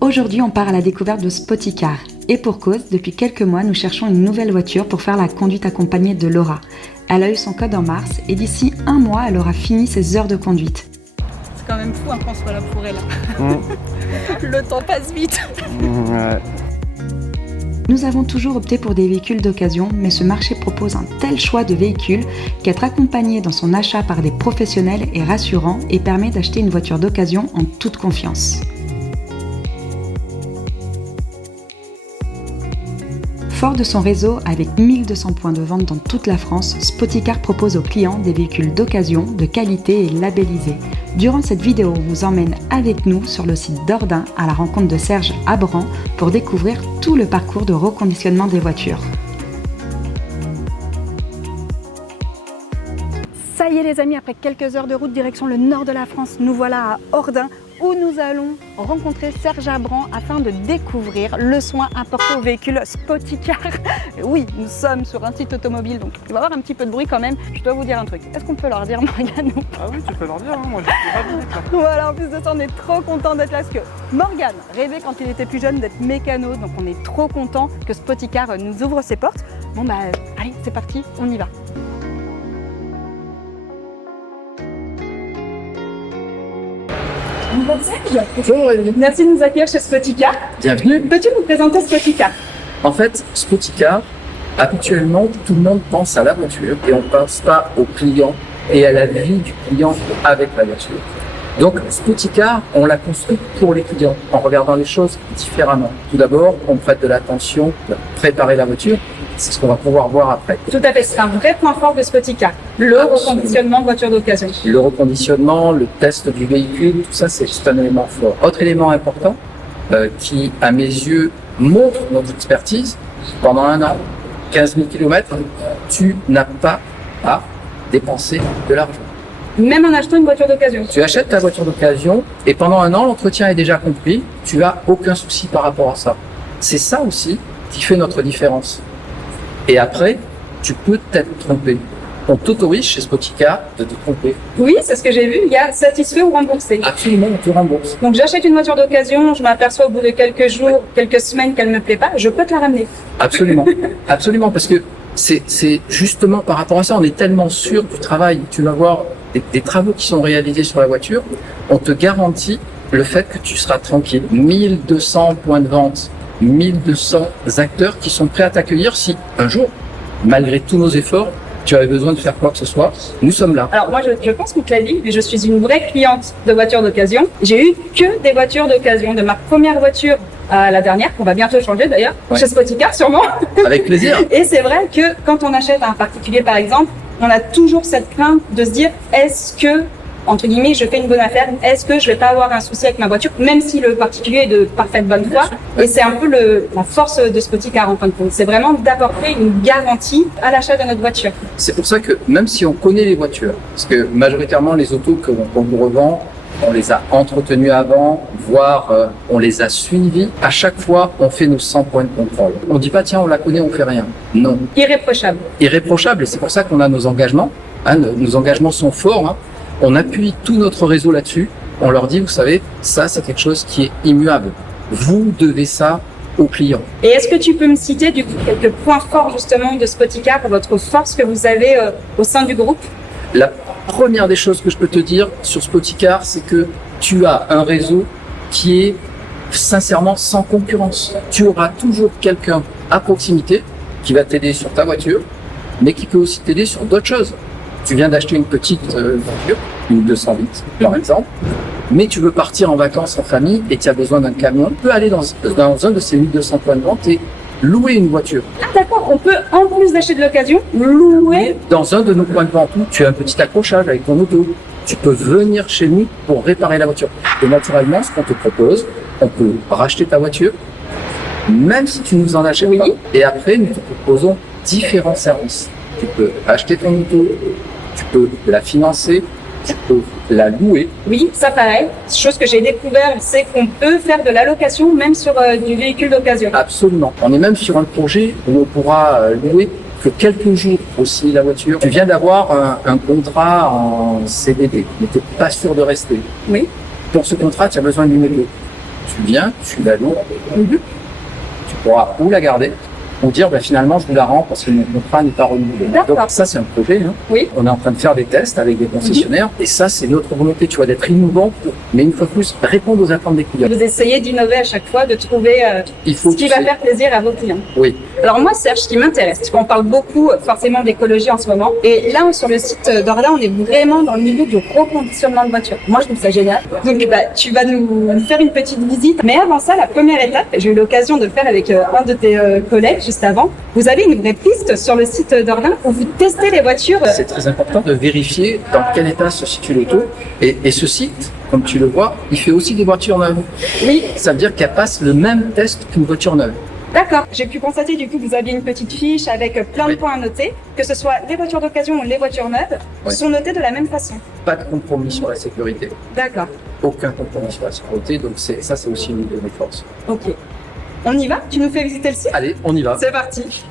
Aujourd'hui, on part à la découverte de Spoticar. Et pour cause, depuis quelques mois, nous cherchons une nouvelle voiture pour faire la conduite accompagnée de Laura. Elle a eu son code en mars et d'ici un mois, elle aura fini ses heures de conduite. C'est quand même fou qu'on soit là pour elle. Le temps passe vite. Nous avons toujours opté pour des véhicules d'occasion, mais ce marché propose un tel choix de véhicules qu'être accompagné dans son achat par des professionnels est rassurant et permet d'acheter une voiture d'occasion en toute confiance. Fort de son réseau avec 1200 points de vente dans toute la France, Spoticar propose aux clients des véhicules d'occasion, de qualité et labellisés. Durant cette vidéo, on vous emmène avec nous sur le site d'Ordin à la rencontre de Serge Abran pour découvrir tout le parcours de reconditionnement des voitures. Ça y est les amis, après quelques heures de route direction le nord de la France, nous voilà à Ordin où nous allons rencontrer Serge Abran afin de découvrir le soin apporté au véhicule Spoticar. Oui, nous sommes sur un site automobile, donc il va y avoir un petit peu de bruit quand même. Je dois vous dire un truc, est-ce qu'on peut leur dire Morgane ou pas? Ah oui, tu peux leur dire, hein. Moi je suis ravi d'être là. Voilà, en plus de ça, on est trop content d'être là parce que Morgane rêvait quand il était plus jeune d'être mécano, donc on est trop content que Spoticar nous ouvre ses portes. Bon bah allez, c'est parti, on y va. Bonjour. Merci de nous accueillir chez Spoticar. Bienvenue. Peux-tu nous présenter Spoticar? En fait, Spoticar, habituellement, tout le monde pense à la voiture et on ne pense pas au client et à la vie du client avec la voiture. Donc, Spoticar, on l'a construit pour les clients en regardant les choses différemment. Tout d'abord, on prête de l'attention pour préparer la voiture. C'est ce qu'on va pouvoir voir après. Tout à fait, c'est un vrai point fort de Spoticar, le reconditionnement de voiture d'occasion. Le reconditionnement, le test du véhicule, tout ça, c'est un élément fort. Autre élément important qui, à mes yeux, montre notre expertise, pendant un an, 15 000 km, tu n'as pas à dépenser de l'argent. Même en achetant une voiture d'occasion. Tu achètes ta voiture d'occasion et pendant un an, l'entretien est déjà compris, tu n'as aucun souci par rapport à ça. C'est ça aussi qui fait notre différence. Et après, tu peux t'être trompé. On t'autorise chez Spoticar de te tromper. Oui, c'est ce que j'ai vu, il y a satisfait ou remboursé. Absolument, on te rembourse. Donc j'achète une voiture d'occasion, je m'aperçois au bout de quelques jours, quelques semaines qu'elle ne me plaît pas, je peux te la ramener. Absolument, absolument, parce que c'est justement par rapport à ça, on est tellement sûr du travail. Tu vas voir des travaux qui sont réalisés sur la voiture, on te garantit le fait que tu seras tranquille. 1200 points de vente, 1200 acteurs qui sont prêts à t'accueillir si un jour, malgré tous nos efforts, tu avais besoin de faire quoi que ce soit, nous sommes là. Alors moi je pense qu'on te l'a dit, mais je suis une vraie cliente de voitures d'occasion. J'ai eu que des voitures d'occasion, de ma première voiture à la dernière, qu'on va bientôt changer d'ailleurs, chez Spoticar sûrement. Avec plaisir. Et c'est vrai que quand on achète un particulier par exemple, on a toujours cette crainte de se dire est-ce que, entre guillemets, je fais une bonne affaire, est-ce que je vais pas avoir un souci avec ma voiture, même si le particulier est de parfaite bonne foi. Et c'est un peu la force de Spoticar en fin de compte. C'est vraiment d'apporter une garantie à l'achat de notre voiture. C'est pour ça que même si on connaît les voitures, parce que majoritairement les autos qu'on vous revend, on les a entretenues avant, voire on les a suivies. À chaque fois, on fait nos 100 points de contrôle. On dit pas tiens, on la connaît, on fait rien. Non. Irréprochable. Irréprochable, et c'est pour ça qu'on a nos engagements. Nos engagements sont forts. On appuie tout notre réseau là-dessus. On leur dit, vous savez, ça c'est quelque chose qui est immuable. Vous devez ça aux clients. Et est-ce que tu peux me citer du coup quelques points forts justement de Spoticar, votre force que vous avez au sein du groupe? La première des choses que je peux te dire sur Spoticar, c'est que tu as un réseau qui est sincèrement sans concurrence. Tu auras toujours quelqu'un à proximité qui va t'aider sur ta voiture, mais qui peut aussi t'aider sur d'autres choses. Tu viens d'acheter une petite voiture, une 208 par exemple, mais tu veux partir en vacances en famille et tu as besoin d'un camion. Tu peux aller dans un de ces 1200 points de vente et louer une voiture. Ah d'accord, on peut en plus d'acheter de l'occasion, louer dans un de nos points de vente où tu as un petit accrochage avec ton auto. Tu peux venir chez nous pour réparer la voiture. Et naturellement, ce qu'on te propose, on peut racheter ta voiture, même si tu nous en achètes pas. Et après, nous te proposons différents services. Tu peux acheter ton auto, tu peux la financer, tu peux la louer. Oui, ça pareil. Chose que j'ai découvert, c'est qu'on peut faire de la location même sur du véhicule d'occasion. Absolument. On est même sur un projet où on pourra louer que quelques jours aussi la voiture. Tu viens d'avoir un contrat en CDD, mais tu n'es pas sûr de rester. Oui. Pour ce contrat, tu as besoin d'une auto. tu viens, tu la loues, tu pourras ou la garder, ou dire finalement je vous la rends parce que mon contrat n'est pas renouvelé. D'accord. Donc ça c'est un projet. Oui. On est en train de faire des tests avec des concessionnaires et ça c'est notre volonté, tu vois, d'être innovant, mais une fois de plus répondre aux attentes des clients. Vous essayez d'innover à chaque fois, de trouver Il faut ce qui va faire plaisir à vos clients. Oui. Alors moi, Serge, ce qui m'intéresse, parce qu'on parle beaucoup forcément d'écologie en ce moment, et là sur le site d'Orda, on est vraiment dans le milieu du reconditionnement de voitures. Moi, je trouve ça génial. Donc tu vas nous faire une petite visite. Mais avant ça, la première étape, j'ai eu l'occasion de le faire avec un de tes collègues juste avant. Vous avez une vraie piste sur le site d'Orda où vous testez les voitures. C'est très important de vérifier dans quel état se situe l'auto. Et ce site, comme tu le vois, il fait aussi des voitures neuves. Oui. Ça veut dire qu'elle passe le même test qu'une voiture neuve. D'accord. J'ai pu constater du coup que vous aviez une petite fiche avec plein de points à noter, que ce soit les voitures d'occasion ou les voitures neuves, sont notées de la même façon. Pas de compromis sur la sécurité. D'accord. Aucun compromis sur la sécurité, donc ça c'est aussi une de mes forces. Ok. On y va? Tu nous fais visiter le site? Allez, on y va. C'est parti.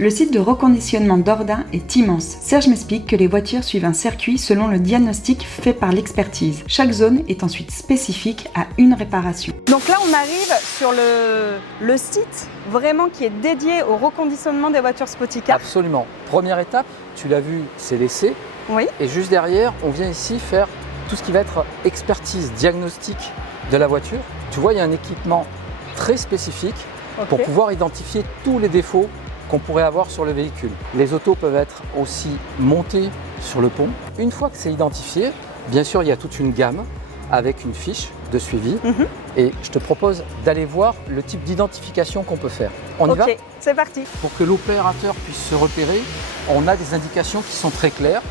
Le site de reconditionnement d'Orda est immense. Serge m'explique que les voitures suivent un circuit selon le diagnostic fait par l'expertise. Chaque zone est ensuite spécifique à une réparation. Donc là, on arrive sur le site vraiment qui est dédié au reconditionnement des voitures Spoticar. Absolument. Première étape, tu l'as vu, c'est l'essai. Oui. Et juste derrière, on vient ici faire tout ce qui va être expertise, diagnostic de la voiture. Tu vois, il y a un équipement très spécifique pour pouvoir identifier tous les défauts qu'on pourrait avoir sur le véhicule. Les autos peuvent être aussi montées sur le pont. Une fois que c'est identifié, bien sûr, il y a toute une gamme avec une fiche de suivi. Et je te propose d'aller voir le type d'identification qu'on peut faire. On y va ? Ok, c'est parti. Pour que l'opérateur puisse se repérer, on a des indications qui sont très claires,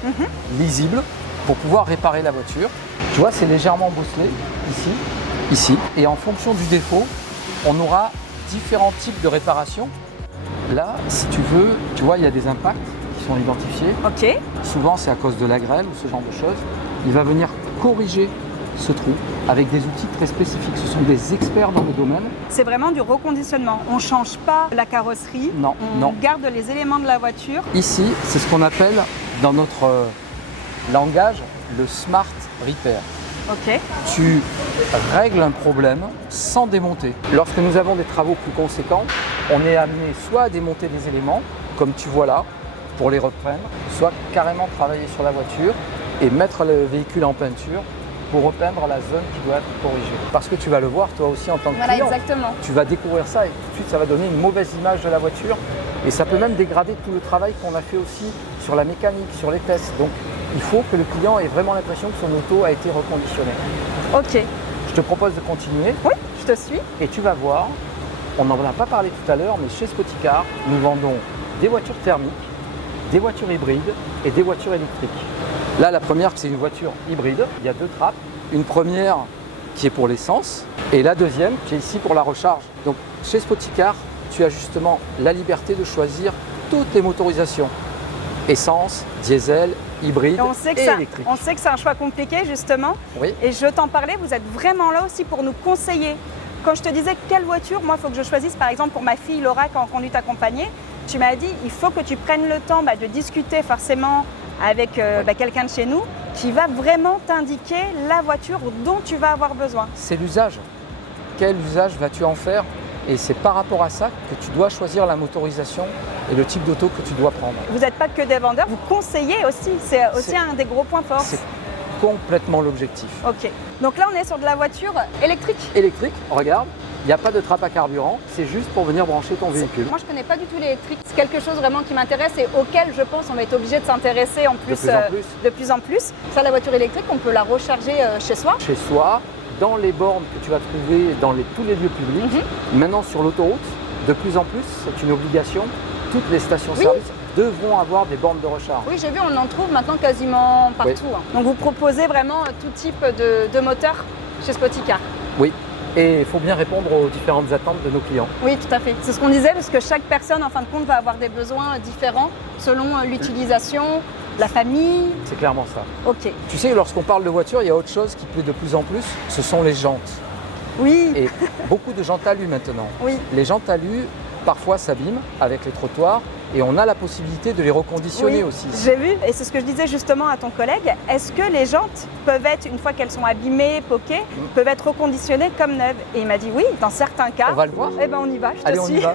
lisibles, pour pouvoir réparer la voiture. Tu vois, c'est légèrement bosselé, ici. Et en fonction du défaut, on aura différents types de réparations. Là, si tu veux, tu vois, il y a des impacts qui sont identifiés. Ok. Souvent, c'est à cause de la grêle ou ce genre de choses. Il va venir corriger ce trou avec des outils très spécifiques. Ce sont des experts dans le domaine. C'est vraiment du reconditionnement. On ne change pas la carrosserie. Non, on non. garde les éléments de la voiture. Ici, c'est ce qu'on appelle, dans notre langage, le smart repair. Ok. Tu règles un problème sans démonter. Lorsque nous avons des travaux plus conséquents, on est amené soit à démonter des éléments, comme tu vois là, pour les reprendre, soit carrément travailler sur la voiture et mettre le véhicule en peinture pour repeindre la zone qui doit être corrigée. Parce que tu vas le voir toi aussi en tant que client. Exactement. Tu vas découvrir ça et tout de suite ça va donner une mauvaise image de la voiture et ça peut même dégrader tout le travail qu'on a fait aussi sur la mécanique, sur les tests. Donc il faut que le client ait vraiment l'impression que son auto a été reconditionnée. Ok. Je te propose de continuer. Oui, je te suis. Et tu vas voir, on n'en a pas parlé tout à l'heure, mais chez Spoticar, nous vendons des voitures thermiques, des voitures hybrides et des voitures électriques. Là, la première, c'est une voiture hybride. Il y a deux trappes. Une première qui est pour l'essence et la deuxième qui est ici pour la recharge. Donc chez Spoticar, tu as justement la liberté de choisir toutes les motorisations. Essence, diesel, hybride et électrique. On sait que c'est un choix compliqué justement. Oui. Et je t'en parlais, vous êtes vraiment là aussi pour nous conseiller. Quand je te disais quelle voiture, moi, il faut que je choisisse, par exemple, pour ma fille Laura qui est en conduite accompagnée, tu m'as dit, il faut que tu prennes le temps de discuter forcément avec quelqu'un de chez nous qui va vraiment t'indiquer la voiture dont tu vas avoir besoin. C'est l'usage. Quel usage vas-tu en faire? Et c'est par rapport à ça que tu dois choisir la motorisation et le type d'auto que tu dois prendre. Vous n'êtes pas que des vendeurs, vous conseillez aussi. C'est aussi un des gros points forts. C'est complètement l'objectif. Ok. Donc là, on est sur de la voiture électrique. Électrique, regarde, il n'y a pas de trappe à carburant, c'est juste pour venir brancher ton véhicule. Moi, je ne connais pas du tout l'électrique. C'est quelque chose vraiment qui m'intéresse et auquel, je pense, on va être obligé de s'intéresser en plus, de plus en plus. Ça, la voiture électrique, on peut la recharger chez soi. Chez soi, dans les bornes que tu vas trouver dans tous les lieux publics. Maintenant, sur l'autoroute, de plus en plus, c'est une obligation. Toutes les stations-service devront avoir des bornes de recharge. Oui, j'ai vu, on en trouve maintenant quasiment partout. Oui. Donc, vous proposez vraiment tout type de moteur chez Spoticar. Oui. Et il faut bien répondre aux différentes attentes de nos clients. Oui, tout à fait. C'est ce qu'on disait, parce que chaque personne, en fin de compte, va avoir des besoins différents selon l'utilisation, la famille. C'est clairement ça. Ok. Tu sais, lorsqu'on parle de voiture, il y a autre chose qui plaît de plus en plus, ce sont les jantes. Oui. Et beaucoup de jantes alu maintenant. Oui. Les jantes alu, parfois s'abîment avec les trottoirs. et on a la possibilité de les reconditionner Oui, aussi. j'ai vu, et c'est ce que je disais justement à ton collègue, est-ce que les jantes peuvent être, une fois qu'elles sont abîmées, poquées, peuvent être reconditionnées comme neuves? Et il m'a dit oui, dans certains cas. On va le voir. Eh ben on y va, je Allez, te on suis. y va.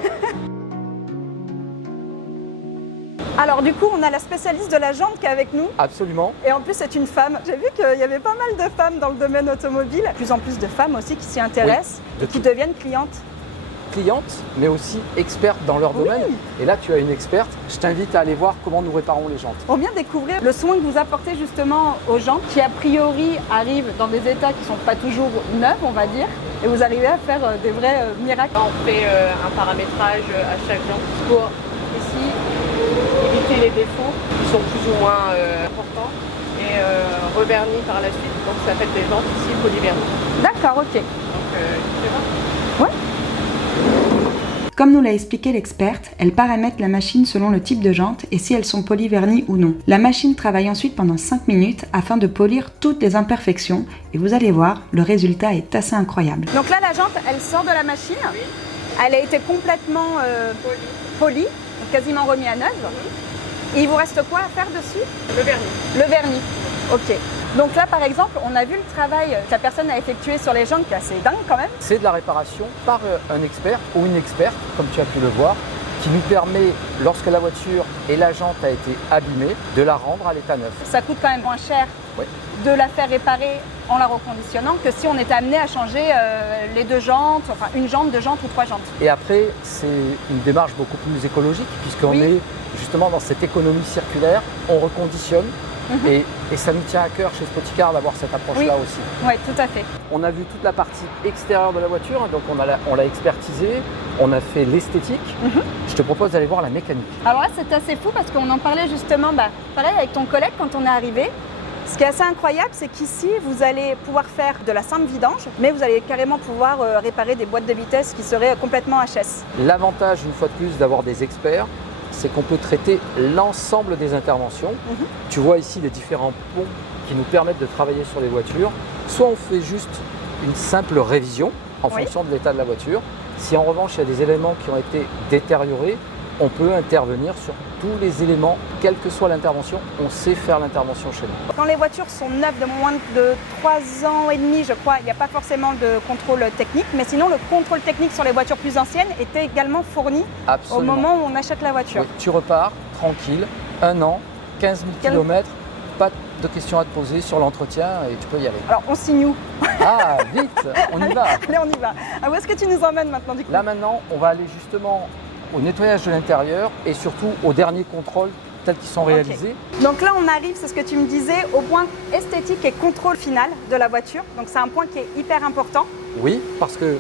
Alors du coup, on a la spécialiste de la jante qui est avec nous. Absolument. Et en plus, c'est une femme. J'ai vu qu'il y avait pas mal de femmes dans le domaine automobile. De plus en plus de femmes aussi qui s'y intéressent de et qui tout. deviennent clientes. Clientes, mais aussi expertes dans leur domaine. Et là, tu as une experte. Je t'invite à aller voir comment nous réparons les jantes. On vient découvrir le soin que vous apportez justement aux jantes qui a priori arrivent dans des états qui ne sont pas toujours neufs, on va dire. Et vous arrivez à faire des vrais miracles. On fait un paramétrage à chaque jante pour ici éviter les défauts qui sont plus ou moins importants et revernis par la suite. Donc ça fait des jantes ici polyvernis. D'accord, ok. Donc tu vois. Ouais. Comme nous l'a expliqué l'experte, elle paramètre la machine selon le type de jante et si elles sont polyvernies ou non. La machine travaille ensuite pendant 5 minutes afin de polir toutes les imperfections et vous allez voir, le résultat est assez incroyable. Donc là, la jante, elle sort de la machine. Oui. Elle a été complètement polie, donc quasiment remis à neuf. Et il vous reste quoi à faire dessus? Le vernis. Le vernis. Ok. Donc là, par exemple, on a vu le travail que la personne a effectué sur les jantes qui est assez dingue quand même. C'est de la réparation par un expert ou une experte, comme tu as pu le voir, qui nous permet, lorsque la voiture et la jante a été abîmée, de la rendre à l'état neuf. Ça coûte quand même moins cher Oui. de la faire réparer en la reconditionnant que si on était amené à changer les deux jantes, enfin une jante, deux jantes ou trois jantes. Et après, c'est une démarche beaucoup plus écologique, puisqu'on Oui. est justement dans cette économie circulaire, on reconditionne. Et ça nous tient à cœur chez Spoticar d'avoir cette approche-là Oui. aussi. Oui, tout à fait. On a vu toute la partie extérieure de la voiture, hein, donc on l'a expertisée, on a fait l'esthétique. Je te propose d'aller voir la mécanique. Alors là, c'est assez fou parce qu'on en parlait justement, pareil avec ton collègue quand on est arrivé. Ce qui est assez incroyable, c'est qu'ici, vous allez pouvoir faire de la simple vidange, mais vous allez carrément pouvoir réparer des boîtes de vitesse qui seraient complètement HS. L'avantage, une fois de plus, d'avoir des experts, c'est qu'on peut traiter l'ensemble des interventions. Tu vois ici les différents ponts qui nous permettent de travailler sur les voitures. Soit on fait juste une simple révision en Oui. fonction de l'état de la voiture. Si en revanche il y a des éléments qui ont été détériorés, on peut intervenir sur tous les éléments, quelle que soit l'intervention, on sait faire l'intervention chez nous. Quand les voitures sont neuves de moins de 3 ans et demi, je crois, il n'y a pas forcément de contrôle technique, mais sinon le contrôle technique sur les voitures plus anciennes était également fourni Absolument. au moment où on achète la voiture. Oui, tu repars tranquille, 1 an, 15 000 Quel- km, pas de questions à te poser sur l'entretien et tu peux y aller. Alors on signe où? Ah, vite, on y va. Allez, on y va. Ah, où est-ce que tu nous emmènes maintenant du coup? Là maintenant, on va aller justement au nettoyage de l'intérieur et surtout aux derniers contrôles tels qu'ils sont réalisés. Donc là, on arrive, c'est ce que tu me disais, au point esthétique et contrôle final de la voiture. Donc c'est un point qui est hyper important. Oui, parce que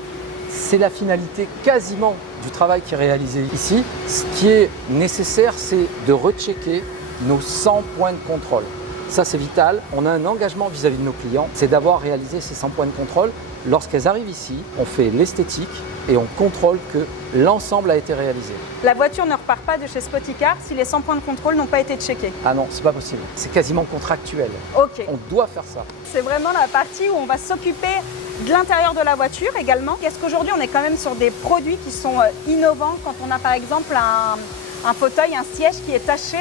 c'est la finalité quasiment du travail qui est réalisé ici. Ce qui est nécessaire, c'est de rechecker nos 100 points de contrôle. Ça, c'est vital. On a un engagement vis-à-vis de nos clients, c'est d'avoir réalisé ces 100 points de contrôle. Lorsqu'elles arrivent ici, on fait l'esthétique et on contrôle que l'ensemble a été réalisé. La voiture ne repart pas de chez Spoticar si les 100 points de contrôle n'ont pas été checkés. Ah non, c'est pas possible. C'est quasiment contractuel. Ok. On doit faire ça. C'est vraiment la partie où on va s'occuper de l'intérieur de la voiture également. Est-ce qu'aujourd'hui, on est quand même sur des produits qui sont innovants quand on a par exemple un fauteuil, un siège qui est taché?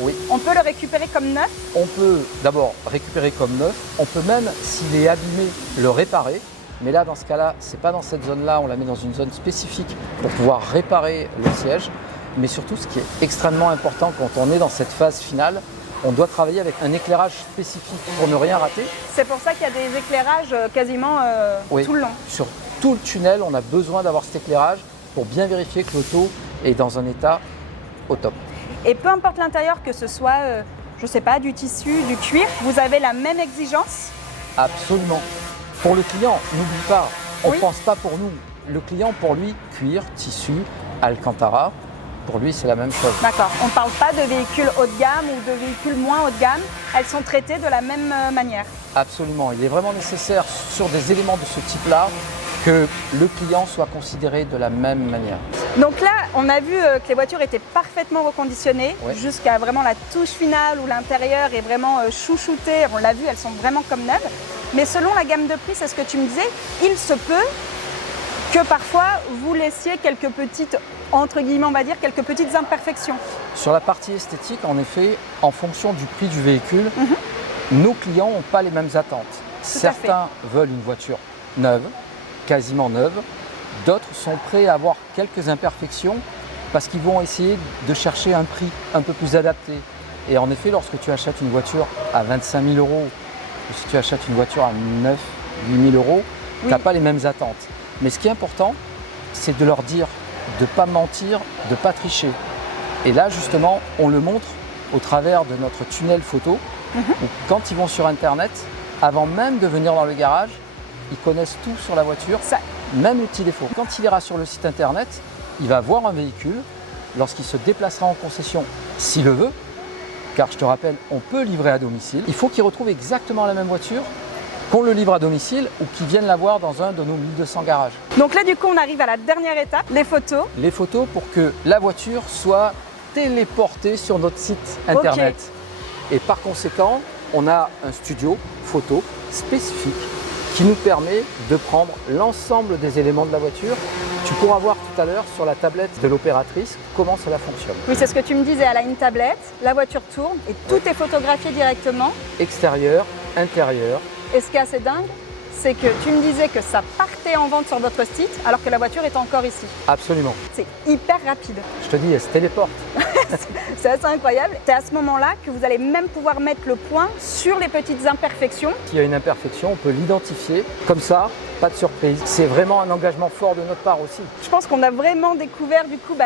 Oui. On peut le récupérer comme neuf? On peut d'abord récupérer comme neuf, on peut même, s'il est abîmé, le réparer. Mais là, dans ce cas-là, ce n'est pas dans cette zone-là, on la met dans une zone spécifique pour pouvoir réparer le siège. Mais surtout, ce qui est extrêmement important quand on est dans cette phase finale, on doit travailler avec un éclairage spécifique pour ne rien rater. C'est pour ça qu'il y a des éclairages quasiment Oui. tout le long. Sur tout le tunnel, on a besoin d'avoir cet éclairage pour bien vérifier que l'auto est dans un état au top. Et peu importe l'intérieur, que ce soit, je sais pas, du tissu, du cuir, vous avez la même exigence? Absolument. Pour le client, n'oublie pas, on ne Oui. pense pas pour nous. Le client, pour lui, cuir, tissu, Alcantara, pour lui, c'est la même chose. D'accord. On ne parle pas de véhicules haut de gamme ou de véhicules moins haut de gamme. Elles sont traitées de la même manière. Absolument. Il est vraiment nécessaire sur des éléments de ce type-là que le client soit considéré de la même manière. Donc là, on a vu que les voitures étaient parfaitement reconditionnées Ouais. jusqu'à vraiment la touche finale où l'intérieur est vraiment chouchouté. On l'a vu, elles sont vraiment comme neuves. Mais selon la gamme de prix, c'est ce que tu me disais, il se peut que parfois vous laissiez quelques petites, entre guillemets on va dire, quelques petites imperfections. Sur la partie esthétique, en effet, en fonction du prix du véhicule, nos clients n'ont pas les mêmes attentes. Certains veulent une voiture neuve, quasiment neuve. D'autres sont prêts à avoir quelques imperfections parce qu'ils vont essayer de chercher un prix un peu plus adapté. Et en effet, lorsque tu achètes une voiture à 25 000 € ou si tu achètes une voiture à 9 000 – 8 000 €, tu n'as pas les mêmes attentes. Mais ce qui est important, c'est de leur dire de ne pas mentir, de ne pas tricher. Et là, justement, on le montre au travers de notre tunnel photo, où quand ils vont sur Internet, avant même de venir dans le garage, ils connaissent tout sur la voiture, même les petits défauts. Quand il ira sur le site Internet, il va voir un véhicule, lorsqu'il se déplacera en concession, s'il le veut, car je te rappelle, on peut livrer à domicile, il faut qu'il retrouve exactement la même voiture, qu'on le livre à domicile ou qu'ils viennent la voir dans un de nos 1200 garages. Donc là du coup on arrive à la dernière étape, les photos. Les photos pour que la voiture soit téléportée sur notre site Internet. Et par conséquent, on a un studio photo spécifique qui nous permet de prendre l'ensemble des éléments de la voiture. Tu pourras voir tout à l'heure sur la tablette de l'opératrice comment cela fonctionne. Oui, c'est ce que tu me disais, elle a une tablette, la voiture tourne et tout est photographié directement. Extérieur, intérieur. Et ce qui est assez dingue, c'est que tu me disais que ça partait en vente sur votre site alors que la voiture est encore ici. Absolument. C'est hyper rapide. Je te dis, elle se téléporte. C'est assez incroyable. C'est à ce moment-là que vous allez même pouvoir mettre le point sur les petites imperfections. S'il y a une imperfection, on peut l'identifier. Comme ça, pas de surprise. C'est vraiment un engagement fort de notre part aussi. Je pense qu'on a vraiment découvert du coup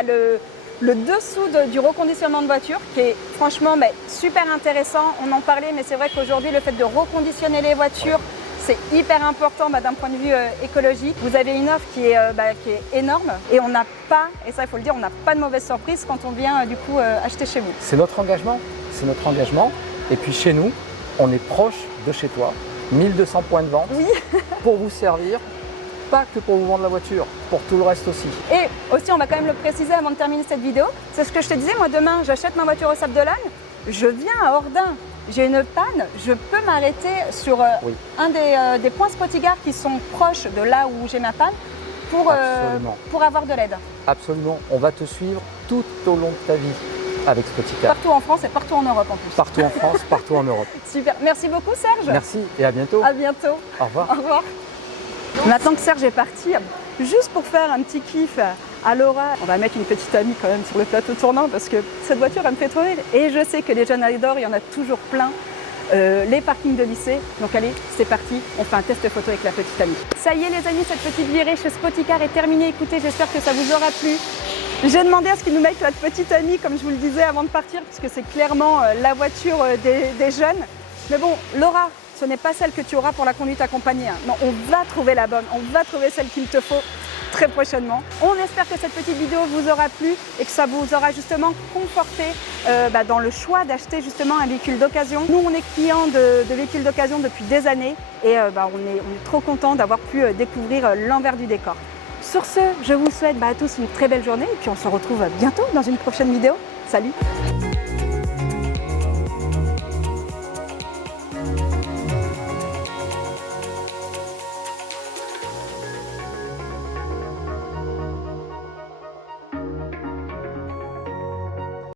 le dessous du reconditionnement de voiture qui est franchement super intéressant. On en parlait, mais c'est vrai qu'aujourd'hui, le fait de reconditionner les voitures, c'est hyper important d'un point de vue écologique. Vous avez une offre qui est énorme et on n'a pas, et ça il faut le dire, on n'a pas de mauvaise surprise quand on vient du coup acheter chez vous. C'est notre engagement, c'est notre engagement. Et puis chez nous, on est proche de chez toi, 1200 points de vente pour vous servir, pas que pour vous vendre la voiture, pour tout le reste aussi. Et aussi, on va quand même le préciser avant de terminer cette vidéo, c'est ce que je te disais, moi demain j'achète ma voiture au Sable d'Olonne, je viens à Ordin. J'ai une panne, je peux m'arrêter sur un des points Spoticar qui sont proches de là où j'ai ma panne pour avoir de l'aide. Absolument, on va te suivre tout au long de ta vie avec Spoticar. Partout en France et partout en Europe en plus. Partout en France, partout en Europe. Super, merci beaucoup Serge. Merci et à bientôt. À bientôt. Au revoir. Au revoir. Maintenant que Serge est parti, juste pour faire un petit kiff à Laura, on va mettre une petite amie quand même sur le plateau tournant parce que cette voiture elle me fait trop rire et je sais que les jeunes adorent, il y en a toujours plein, les parkings de lycée. Donc allez, c'est parti, on fait un test photo avec la petite amie. Ça y est les amis, cette petite virée chez Spoticar est terminée. Écoutez, j'espère que ça vous aura plu. J'ai demandé à ce qu'ils nous mettent notre petite amie, comme je vous le disais avant de partir, puisque c'est clairement la voiture des jeunes. Mais bon, Laura, ce n'est pas celle que tu auras pour la conduite accompagnée. Non, on va trouver la bonne, on va trouver celle qu'il te faut très prochainement. On espère que cette petite vidéo vous aura plu et que ça vous aura justement conforté dans le choix d'acheter justement un véhicule d'occasion. Nous, on est clients de véhicules d'occasion depuis des années et on est trop contents d'avoir pu découvrir l'envers du décor. Sur ce, je vous souhaite à tous une très belle journée et puis on se retrouve bientôt dans une prochaine vidéo. Salut!